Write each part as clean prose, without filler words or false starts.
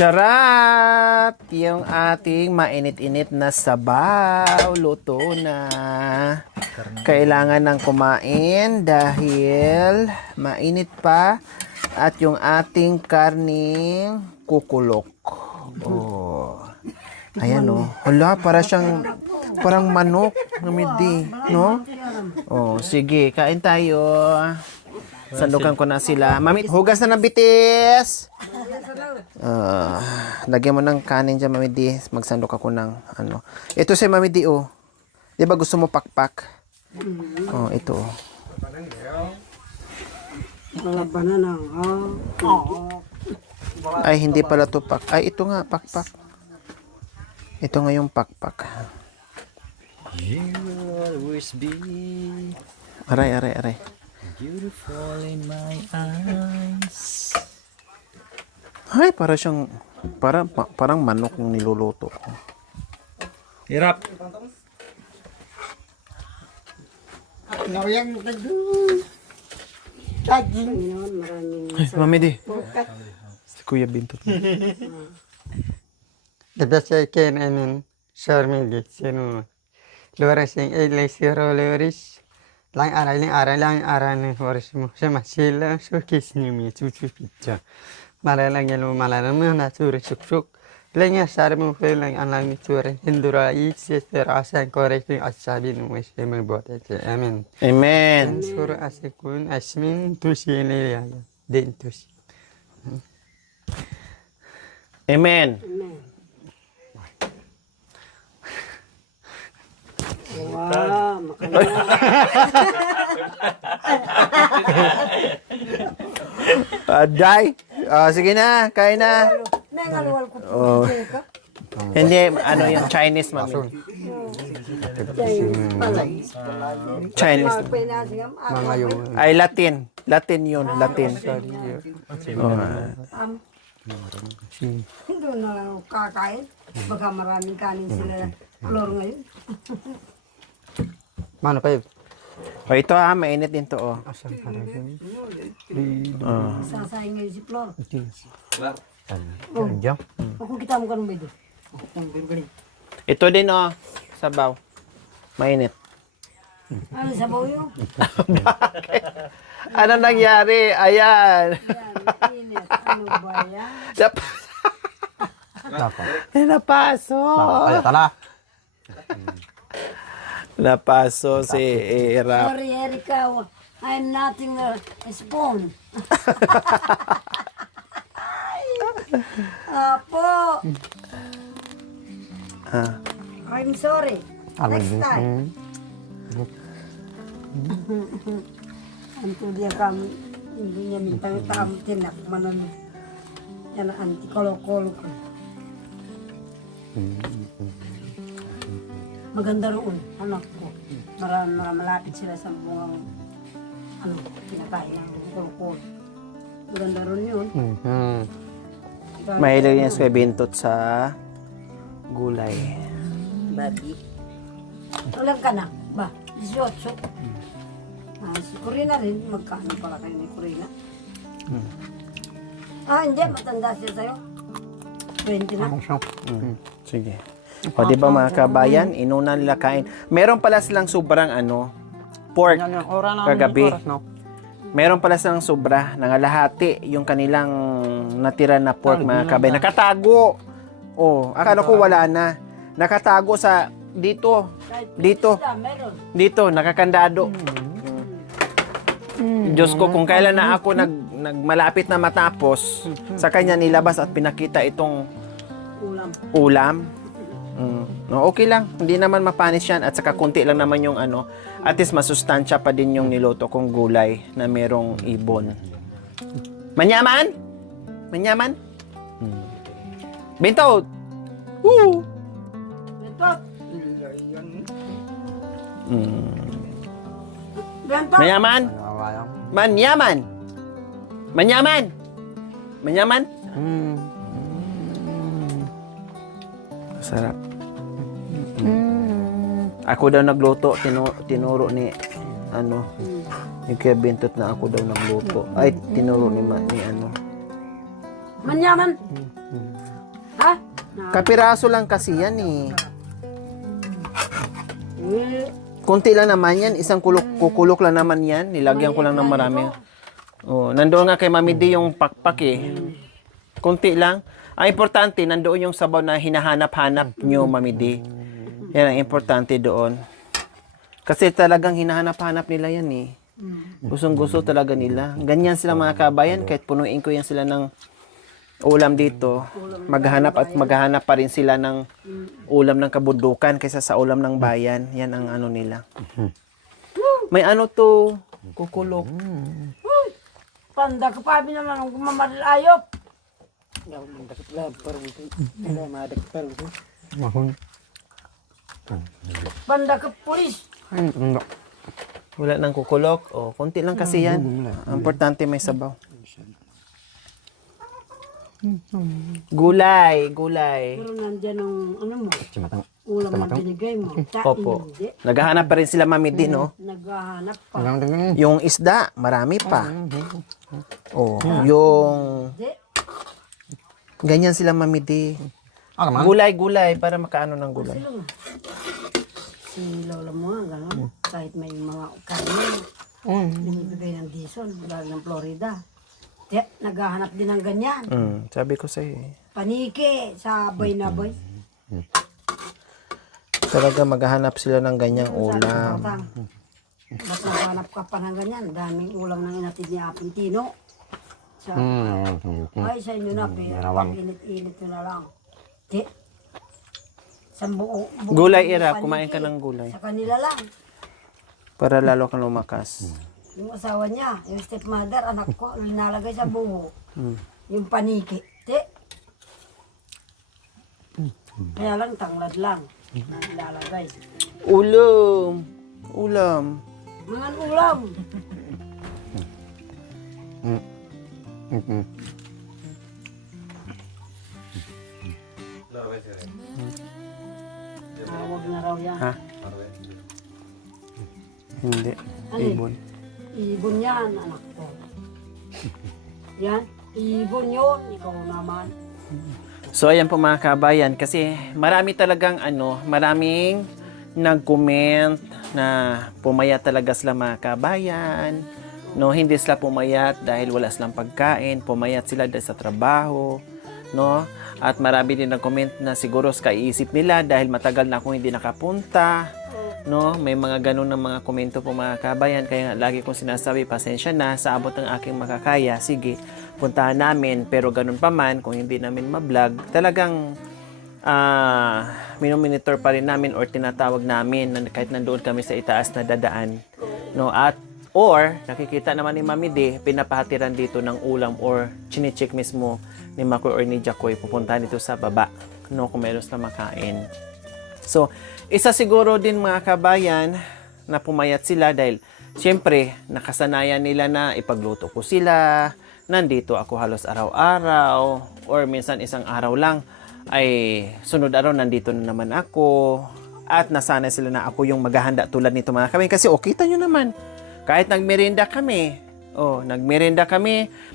Charat! Yung ating mainit-init na sabaw. Luto na. Kailangan ng kumain dahil mainit pa. At yung ating karning kukulok. Oh. Ayan o. Hala, parang manok. Namidi. No? Oh, sige. Kain tayo. Sandukan ko na sila. Mami, hugas na ng bitis! Lagyan mo ng kanin dyan, Mami D. Magsandok ako ng ano. Ito si Mami D, oh. Di ba gusto mo pakpak? Oh, ito, oh. Ay, hindi pala to pak. Ay, ito nga, pakpak. Ito nga yung pakpak. You always be Aray. beautiful in my eyes. Ay, parang manok yung niluluto ko. Hirap. Ay, Mami D. Si Kuya Bintot. Debes kenen Sharmili sinu Loresing Elisiro Loris lang aray ni Horis mo sama sila sukis ni mi cucu pizza malalang yelo malalang na suri suk lenya sar mo feeling alang ni suri hindura i sister asan correcting asabi no wes me bote amen Amen. sura asekun asmin tusile ya den tus Amen. Wah, makanya. Day. Sige na, kain na. Nangaluwal ko Oh. ka. Hindi, ano yung Chinese, Mami. Chinese. Pinasingam mga yung Ay, Latin. Latin yun, Latin. Oh. doon na lang ako kakain. Baka maraming kanin sila flor ngayon. mana pa yun Oh, ito mainit din to, oh. asam para Sasayang ngayon si Flor. jam Ako kita mo kanong bedo. Ito din, oh. Sabaw. Mainit. Ano sabaw yun? Ano nangyari? Ayan. Yan, init. Ano ba yan? Napasok. kaya tala Napaso si Erap. Sorry, Erika. I'm nothing a spoon. Apo. I'm sorry. Next time. Anto dia kami hindi niya mintang tam tinak manan yan anti kolokolo ko. Maganda roon, anak ko. Malapit sila sa bungang ano, kinakain ng kolokolo. Maganda roon yun. Mahilig niya si Bintot sa gulay. Babi. Ulang ka na ba? 18. Si Corina rin, magkano pala kayo ni Corina? Hindi, matanda siya sa'yo. 20 na. Sige. O, di ba mga kabayan, inuna nila kain. Meron pala silang sobrang pork kagabi. Meron pala silang sobra, nangalahati yung kanilang natira na pork, mga kabayan. Nakatago. Oh, akala ko wala na. Nakatago sa dito. Dito. Meron. Dito, nakakandado. Diyos ko, kung kailan na ako nagmalapit na matapos, sa kanya nilabas at pinakita itong ulam. No, okay lang. Hindi naman mapanis yan. At saka kunti lang naman yung at least masustansya pa din yung niloto kong gulay na merong ibon. Manyaman? Manyaman? Bintot! Woo! Bentot! Bentot! Manyaman? Manyaman? Manyaman? Manyaman? Sarap. Ako daw nagluto, tinuro ni ni Kuya Bintot na ako daw nagluto. Ay, tinuro ni Manyaman! Ha? Kapiraso lang kasi yan eh. Eh, Kunti lang naman yan. Isang kukulok lang naman yan. Nilagyan ko lang ng marami. Oh, nandoon nga kay Mami D yung pakpak eh. Kunti lang. Ang importante, nandoon yung sabaw na hinahanap-hanap nyo, Mami D. Yan ang importante doon. Kasi talagang hinahanap-hanap nila yan eh. Gustong-gusto talaga nila. Ganyan sila mga kabayan, kahit punuin ko yan sila ng ulam dito, maghanap at maghahanap pa rin sila ng ulam ng kabundukan kaysa sa ulam ng bayan. Yan ang ano nila. May ano to, kukulok. Panda ka pa naman ang gumamaril ayop. Mahon. Panda ka pulis. Ay, hindi. Wala nang kukulok. O, konti lang kasi yan. Ang importante may sabaw. Gulay, gulay. Pero nandyan ang ano mo, Cimatang. ulam na binigay mo. Opo. Hindi. Naghahanap pa rin sila Mami D, no? Naghahanap pa. Alam mo din. Yung isda, marami pa. Oh, yung Hindi. ganyan sila Mami D. Ah, man. Gulay, gulay para makaano ng gulay. Sila nga. Si lola mo nga, gano'n. Kahit may mga kanin, binibigay ng Dison, galing ng Florida. Di, naghahanap din ng ganyan. Sabi ko sa'yo eh. Paniki, sabay na boy. Talaga maghahanap sila ng ganyang ulam. Ba't naghanap ka pa ng ganyan? Daming ulam ng inatid ni Apintino. Sa, ay, sa inyo na, init-init nyo na lang. Di, sa buong Gulay, Ira, paniki, kumain ka ng gulay. Sa kanila lang. Para lalo kang lumakas. Yung asawa niya, yung stepmother, anak ko, linalagay sa buho. Yung paniki. Di. Kaya lang, tanglad lang. Na ilalagay. Ulam! Ulam! Mga ulam. Huwag na raw yan. Ha? Hindi. Ano? Ibon. Ibon yan, anak ko. Yan, ibon yun. Ikaw naman. So ayan po mga kabayan, kasi marami talagang maraming nag-comment na pumayat talaga sila mga kabayan. No, hindi sila pumayat dahil wala silang pagkain, pumayat sila dahil sa trabaho, no? At marami din nag-comment na siguro sa kaiisip nila dahil matagal na akong hindi nakapunta, no? May mga ganun ng mga komento po mga kabayan, kaya nga lagi kong sinasabi, pasensya na sa abot ng aking makakaya. Sige, puntahan namin, pero ganun pa man, kung hindi namin ma-vlog, talagang minomonitor pa rin namin or tinatawag namin kahit nandoon kami sa itaas na dadaan, no? At or nakikita naman ni Mami D, pinapahatiran dito ng ulam or chine-check mismo ni Makoy or ni Jacoy, pupuntahan dito sa baba, no, kung meron na makain. So, isa siguro din mga kabayan na pumayat sila dahil siyempre nakasanayan nila na ipagluto ko sila, nandito ako halos araw-araw, or minsan isang araw lang ay sunod araw nandito na naman ako, at nasanay sila na ako yung maghahanda tulad nito mga kabayan. Kasi kita nyo naman, kahit nagmerienda kami,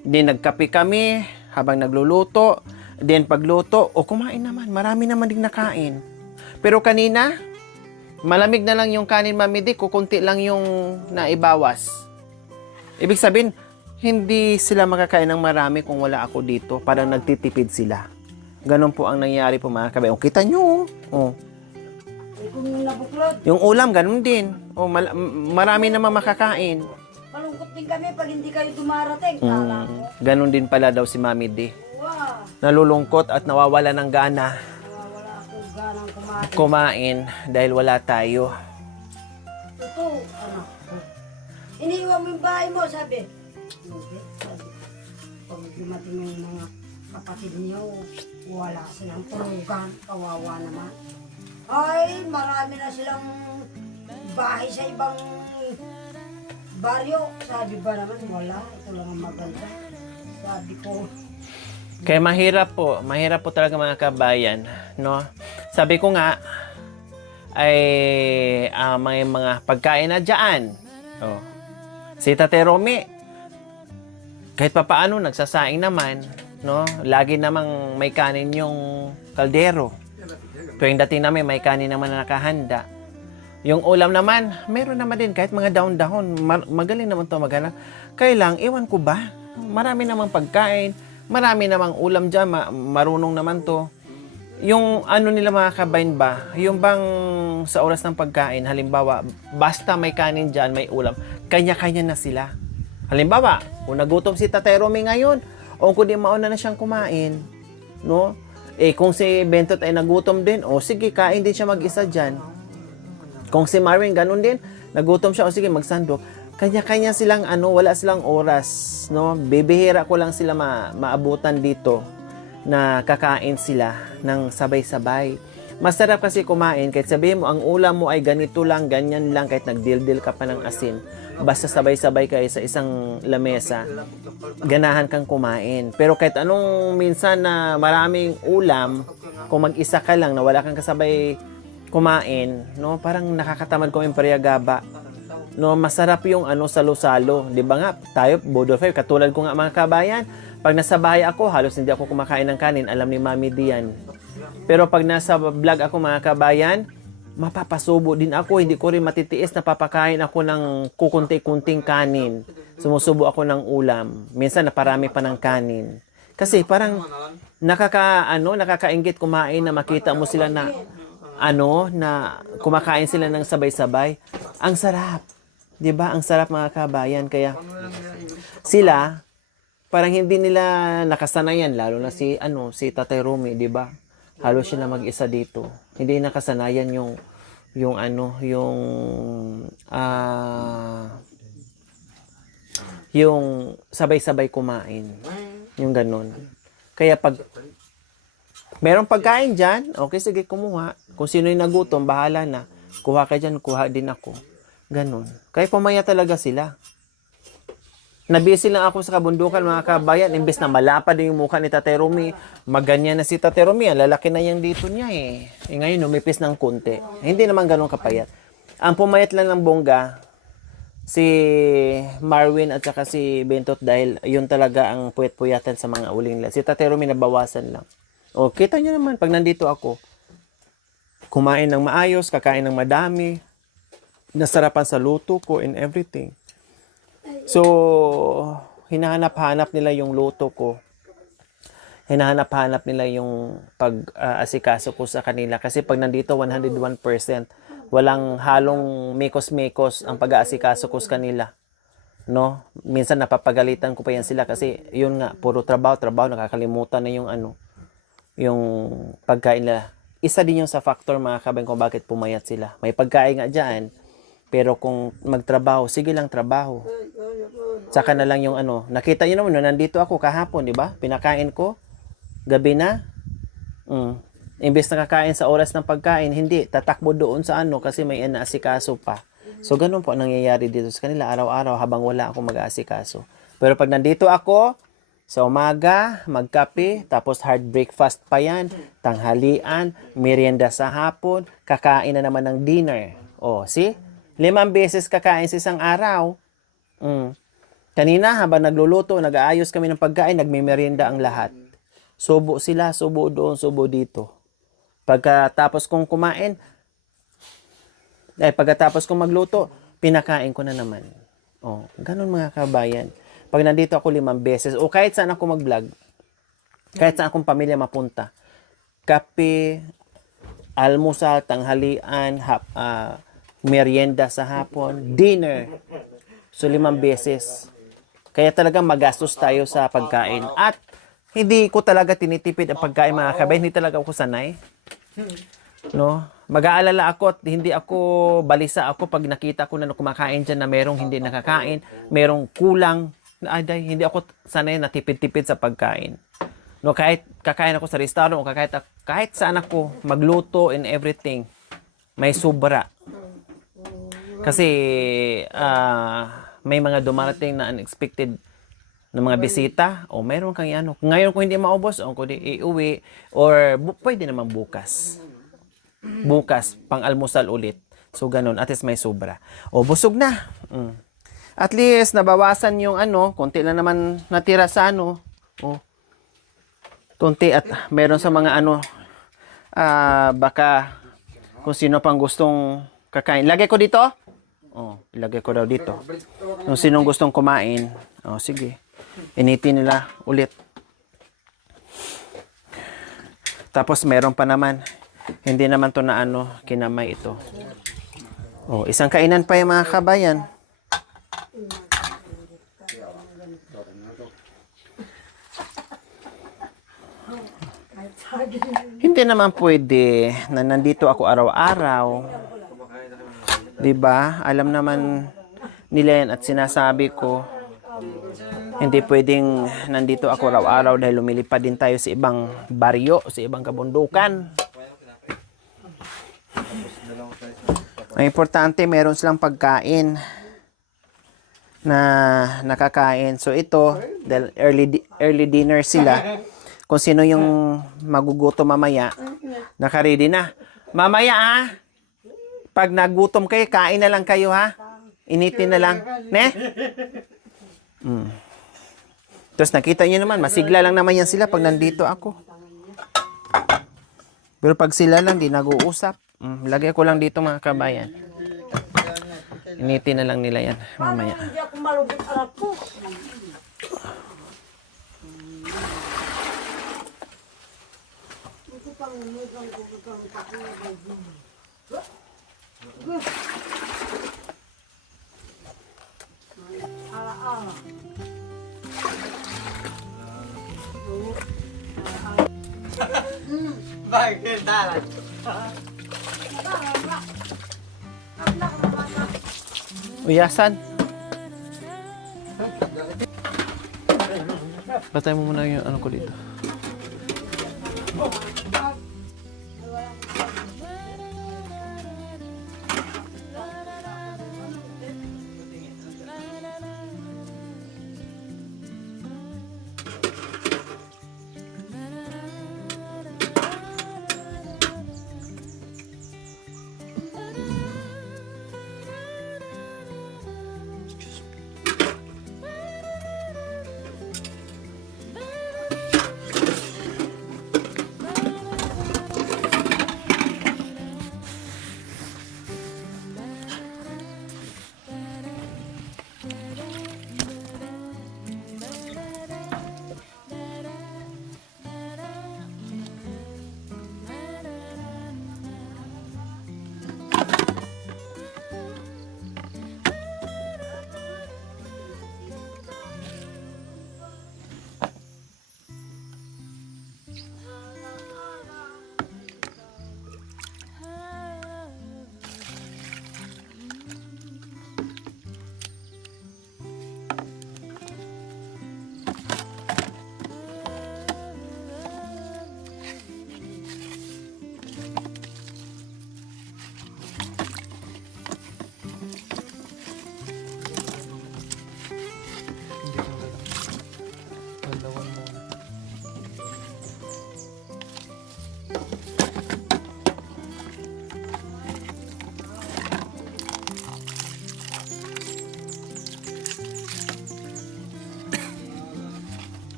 din nagkape kami habang nagluluto, din pagluto, kumain naman, marami naman din nakain. Pero kanina, malamig na lang yung kanin Mami D, kukunti lang yung naibawas. Ibig sabihin, hindi sila makakain ng marami kung wala ako dito, parang nagtitipid sila. Ganon po ang nangyari po mga kabayan. Kita nyo, Kung yung nabuklod, yung ulam, ganon din. Marami naman makakain. malungkot din kami pag hindi kayo dumarating. Kala ko, Ganon din pala daw si Mami D. wow, Nalulungkot at nawawala ng gana wala akong ganang kumain. kumain dahil wala tayo. Ito, anak ko. Iniiwan mo yung bahay mo, sabi. Hindi, sabi. Pag dumating yung mga kapatid niyo, wala silang tulugan, kawawa naman. Ay, marami na silang bahay sa ibang baryo. Sabi ba naman, wala. Ito lang ang maganda. Sabi ko, Kaya mahirap po talaga mga kabayan, no? Sabi ko nga, ay may mga pagkain na dyan. Si Tate Romy, kahit papaano nagsasaing naman, no? Lagi namang may kanin yung kaldero. Tuwing dating namin, may kanin naman na nakahanda. Yung ulam naman, meron naman din, kahit mga dahon-dahon, magaling naman to maghanap. Kaya lang, iwan ko ba? Marami namang pagkain, marami namang ulam dyan, marunong naman to. Yung ano nila mga kabayan ba, yung bang sa oras ng pagkain, halimbawa, basta may kanin dyan, may ulam, kanya-kanya na sila. Halimbawa, kung nagutom si Tatay Romy ngayon, o kung di mauna na siyang kumain, no? Kung si Bentot ay nagutom din, o sige, kain din siya mag-isa dyan. Kung si Marvin, ganun din, nagutom siya, o sige, magsandok. Kanya-kanya silang wala silang oras, no? Bibihira ko lang sila maabutan dito na kakain sila ng sabay-sabay. Masarap kasi kumain, kahit sabihin mo, ang ulam mo ay ganito lang, ganyan lang, kahit nagdildil ka pa ng asin. Basta sabay-sabay kayo sa isang lamesa, ganahan kang kumain. Pero kahit anong minsan na maraming ulam, kung mag-isa ka lang na wala kang kasabay kumain, no, parang nakakatamad kumain pariyagaba. No, masarap yung salo-salo. 'Di ba nga? Tayo, Bodo 5, katulad ko nga mga kabayan, pag nasa bahay ako, halos hindi ako kumakain ng kanin, alam ni Mami Dian. Pero pag nasa vlog ako mga kabayan, mapapasubo din ako, hindi ko rin matitiis na papakain ako ng kukunti-kunting kanin. Sumusubo ako ng ulam. Minsan naparami pa ng kanin. Kasi parang nakakainggit kumain na makita mo sila na na kumakain sila ng sabay-sabay. Ang sarap. 'Di ba? Ang sarap mga kabayan. Kaya sila parang hindi nila nakasanayan, lalo na si Tatay Romy, 'di ba? Halos siya na mag-isa dito. Hindi nakasanayan yung sabay-sabay kumain. Yung ganun. Kaya pag merong pagkain dyan, okay, sige, kumuha. Kung sino yung nagutom, bahala na. Kuha ka dyan, kuha din ako. Ganon. Kaya pumaya talaga sila. Nabisi lang ako sa kabundukan, mga kabayan. Imbes na malapad yung mukha ni Tatay Romy, maganyan na si Tatay Romy. Ang lalaki na yung dito niya eh. Ngayon, lumipis ng konti. Hindi naman ganon kapayat. Ang pumayat lang ng bongga, si Marvin at saka si Bentot, dahil yun talaga ang puyat-puyatan sa mga uling lang. Si Tatay Romy nabawasan lang. O, kita nyo naman, pag nandito ako, kumain ng maayos, kakain ng madami, nasarapan sa luto ko and everything. So, hinahanap-hanap nila yung luto ko. Hinahanap-hanap nila yung pag-asikaso ko sa kanila. Kasi pag nandito, 101%, walang halong mekos-mekos ang pag-aasikaso ko sa kanila. No? Minsan napapagalitan ko pa yan sila kasi yun nga, puro trabaho, nakakalimutan na yung pagkain nila. Isa din yung sa factor mga kabayan kung bakit pumayat sila. May pagkain nga dyan, pero kung magtrabaho, sige lang trabaho. Saka na lang yung nakita nyo naman, nandito ako kahapon, di ba? Pinakain ko, gabi na. Imbes na kakain sa oras ng pagkain, hindi, tatakbo doon sa kasi may inaasikaso pa. So, ganun po ang nangyayari dito sa kanila araw-araw habang wala akong mag-aasikaso. Pero pag nandito ako, sa umaga, magkape, tapos hard breakfast pa yan, tanghalian, merienda sa hapon, kakain na naman ng dinner. O, see? 5 beses kakain sa isang araw. Kanina, habang nagluluto, nag-aayos kami ng pagkain, nagme-merienda ang lahat. Subo sila, subo doon, subo dito. Pagkatapos kong kumain, pagkatapos kong magluto, pinakain ko na naman. O, ganun mga kabayan. Pag nandito ako 5 beses, o kahit saan ako mag-vlog, kahit saan akong pamilya mapunta, kape, almusal, tanghalian, merienda sa hapon, dinner. So 5 beses. Kaya talagang magastos tayo sa pagkain. At hindi ko talaga tinitipid ang pagkain mga kabayan. Hindi talaga ako sanay. No? Mag-aalala ako at hindi ako balisa ako pag nakita ko na kumakain dyan na merong hindi nakakain, merong kulang. Hindi ako sanay na tipid-tipid sa pagkain. No, kahit kakain ako sa restaurant o kahit saan ako magluto and everything, may sobra. Kasi may mga dumarating na unexpected na mga bisita o mayroon kang ngayon kung hindi maubos o kung di iuwi or pwede naman bukas pang-almusal ulit. So ganun, at least may sobra. O busog na. At least nabawasan yung konti lang naman natira sa Konti at meron sa mga ano, baka kung sino pang gustong kakain. Lagay ko dito? Oh, ilagay ko daw dito. Kung sinong gustong kumain, oh, sige. Initin nila ulit. Tapos meron pa naman. Hindi naman to na ano, kinamay ito. Oh, isang kainan pa yung mga kabayan. Hindi naman pwede na nandito ako araw-araw. 'Di ba? Alam naman nila yan at sinasabi ko. Hindi pwedeng nandito ako araw-araw dahil lumilipad din tayo sa ibang baryo, sa ibang kabundukan. Ang importante, meron silang pagkain na nakakain. So ito, dahil early dinner sila, kung sino yung magugutom mamaya, nakaready na. Mamaya ha, pag nagutom kayo, kain na lang kayo ha. Initin na lang. Ne? Tapos nakita nyo naman, masigla lang naman yan sila pag nandito ako. Pero pag sila lang, di nag-uusap. Lagay ko lang dito mga kabayan. Initin na lang nila yan mamaya. Hindi ako malubit anak ko. Ala-ala. Bakit talag? Uyasan. Patay mo muna yung ano ko dito.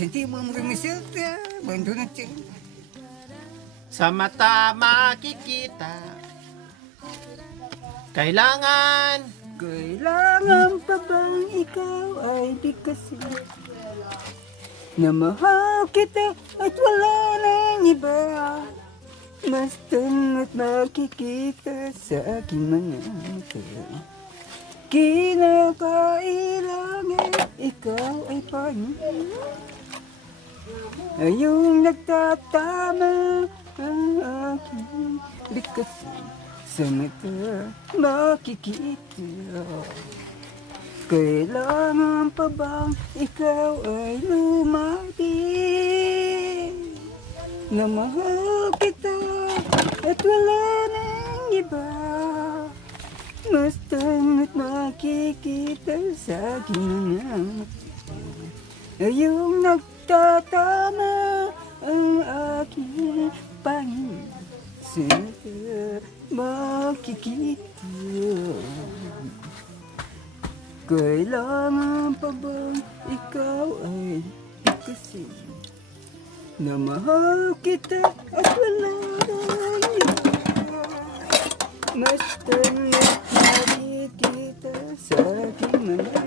Senti mo misal bantu na cing. Sa mata makikita, kailangan Pa bang ikaw ay di kasi na mahal kita at wala nang iba. Basta't makikita sa aking mga mata. Kinakailangan ikaw ay panin. Ayong nagtatama ang aking likasan. Sa mata makikita. Kailangan pa bang ikaw ay lumapit? Na mahal kita at wala nang iba. Basta't makikita sa aking mga mata, yung nagtatama ang aking pangin. Sana makikita. Kailangan pa bang ikaw ay ikasin na mahal kita at wala nang iba? Basta nakikita sa aking mga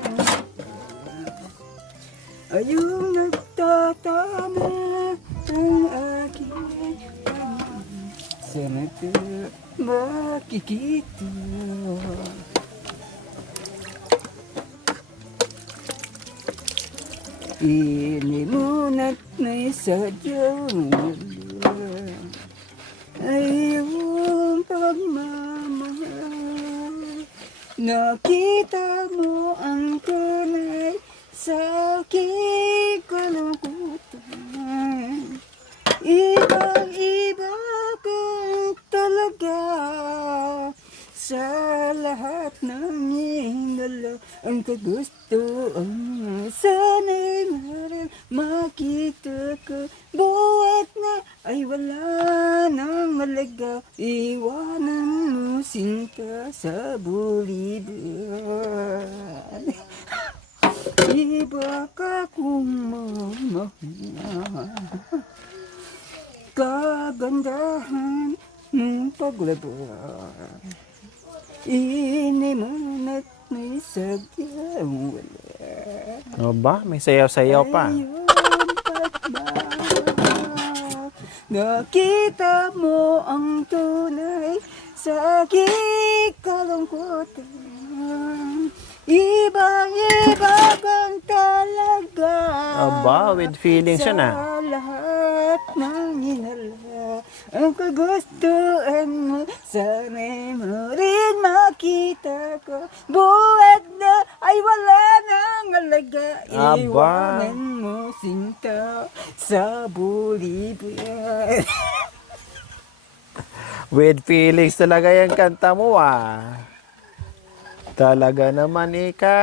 ay yung nagtatama ang aking pangin. Sana ka makikita. Ini mona't may sadyang wala ay yung pagmamahal. Nakita mo ang tunay sa aking kalungkutan. Ibang-iba ka talaga sa lahat ng hingala. Ang kagustuhan mo, sana'y maaaring makita ko. Buhat na ay wala nang halaga. Iwanan mo sinta sa buliban. Iba ka kung mamahal. Kagandahan ng paglabas. Iniman at may sadyang wala. O ba? May sayaw-sayaw pa. Ayun pagmamahal. Nakita mo ang tunay sa aking kalungkutan. Ibang-iba kang talaga. Aba, with feelings yun ah. Sa lahat ng hinala, ang kagustuhan mo, sana'y mo rin makita ko. Buhat na ay wala nang halaga. Aba. Iwanan mo sinta sa bulibuyan. With feelings talaga yung kanta mo ah. Talaga naman ika.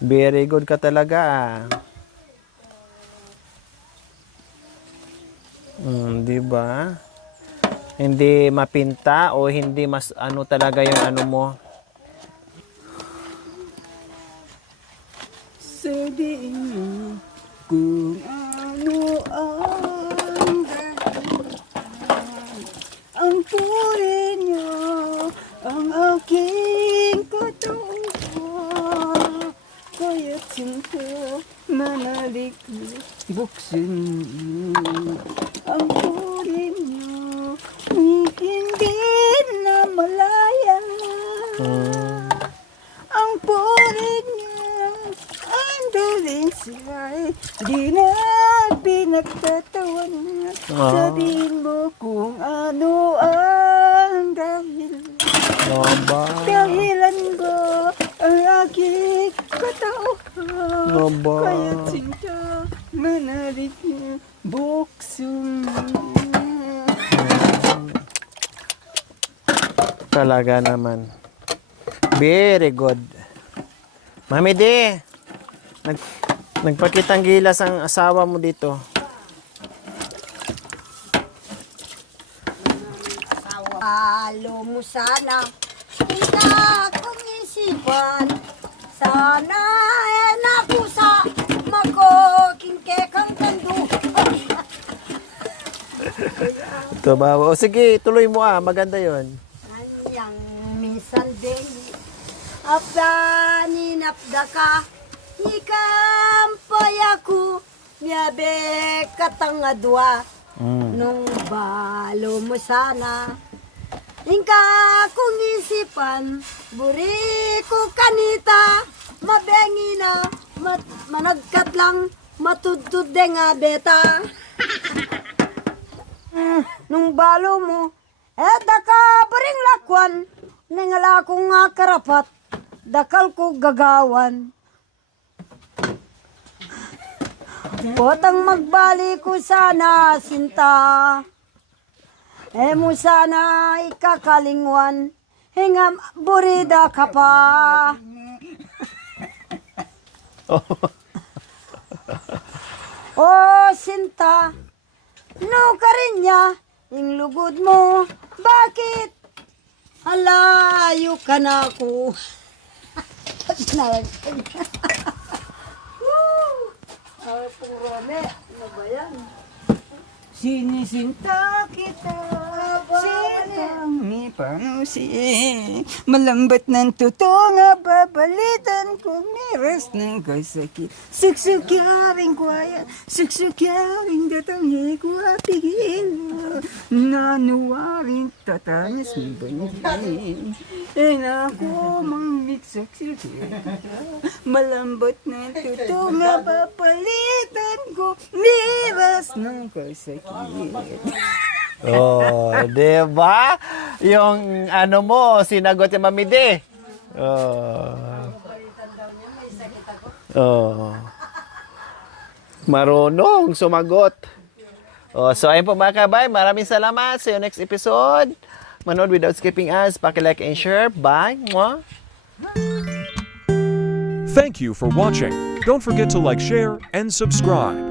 Very good ka talaga ah. Di ba? Hindi mapinta o hindi mas ano talaga yung ano mo. Sabihin mo kung ano ang dahilan. Ang puri niyo ang aking katawan. Kaya't sinta manalik buksan mo. Ang puri niyo hindi na malaya. Ang puri niyo ang daling siya'y di na pinagtatawan. Sabihin mo kung ano ang dahilan. Dahilan ko ang aking katawan. Kaya sinta manalig niya buksun. Talaga naman. Very good. Mami D, nagpakitang gilas ang asawa mo dito. Halo mo sana, ina kong isipan. Sana nakusa, makoking kekang kandu. Ito ba? O sige, tuloy mo ah. Maganda yon. Anyang minsan din, apdanin apdaka, ikampay ako, miyabe katangadwa. Nung balo mo sana, ingka kong isipan, buri ko kanita, mabengi na, managkat lang, matudtud de nga beta. Nung balo mo, daka baring lakwan, nangala ko nga karapat, dakal ko gagawan. Potang magbali ko sana sinta, mo sana ikakalingwan, hingam burida ka pa. Oh, Sinta, no ka rin niya, yung lugod mo, bakit? Alayo ka na ako. Puro ano ba yan? Sinisinta kita, sitang ni panusin. Malambat ng totoo nga babalitan kung miras ng kasakit. Suksukyaring kwaya, suksukyaring datangye ko apigil. Nanuwaring tatanas ng banyin. E na ako mamiksak kita. Malambat ng totoo nga babalitan ko miras ng kasakit. Oh, di ba? Yung ano mo, sinagot yung Mami De. Oh. Oh. Marunong sumagot. Oh, so ayun po mga kabay, maraming salamat. See you next episode. Manood without skipping ads. Paki-like and share. Bye. Mwah. Thank you for watching. Don't forget to like, share, and subscribe.